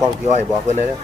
กล้องพี่อ้อยบอกเพื่อนเลยนะ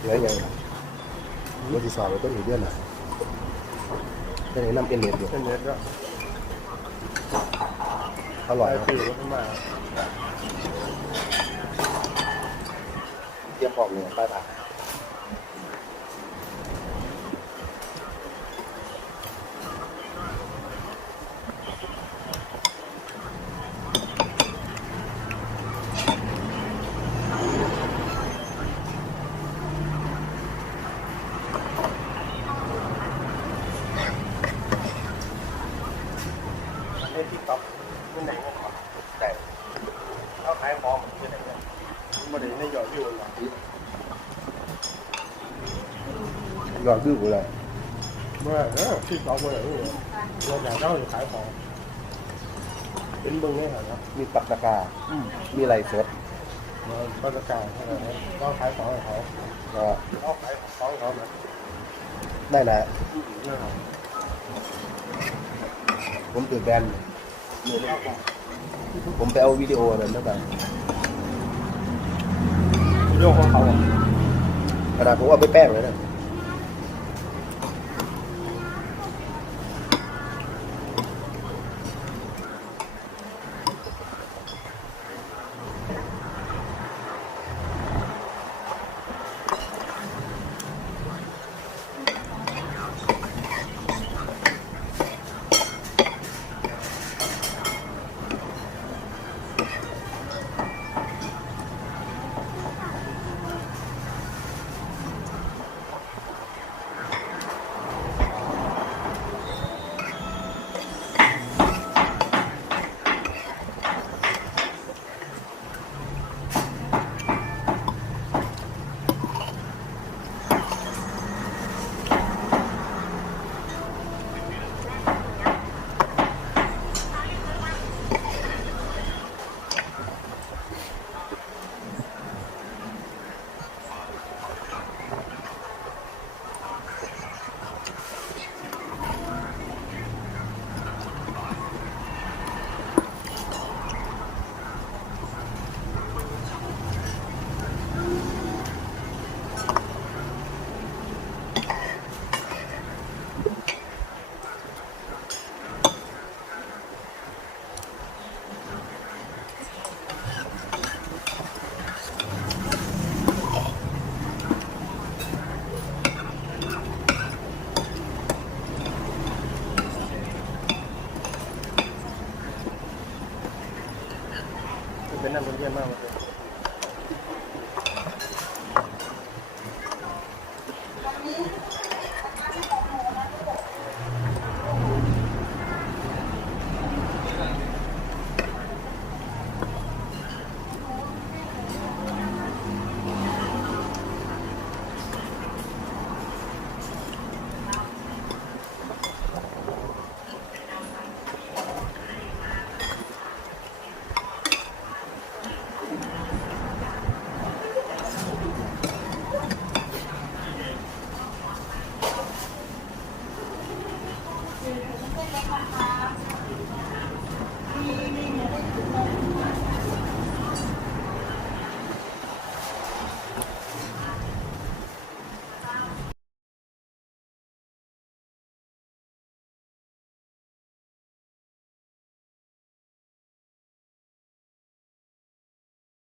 เหลือยังวันที่สองเราต้องอยู่เดือนไหนจะไหนนำเอ็นเน็ตอยู่ เป็นเน็ตก็ อร่อย ตื่นขึ้นมา เตรียมของเนี่ยป้ายผักในติ๊กต็อกที่ไหนก็ขอแต่เอาขายของที่ไหนเนี่ย มัน เด็กในหยอดอยู่หรอย อดดื้อเลย เมื่อที่สองเมื่อไหร่เราอยากเล่าอยู่ขายของเป็นเบื้องนี้เหรอครับ มีปักตะกามีไรสด เราประกาศให้เราขายของให้เขา ก็ เราขายของให้เขาแบบ ได้นะ นี่ครับ ผมถือแบรนด์ผมไปเอาวิดีโอนั้นแล้วกัน เรื่องของเขาอ่ะ ขนาดผมว่าไปแป้งเลยนะเป็นนั่นเป็นเยี่ยมมากเลย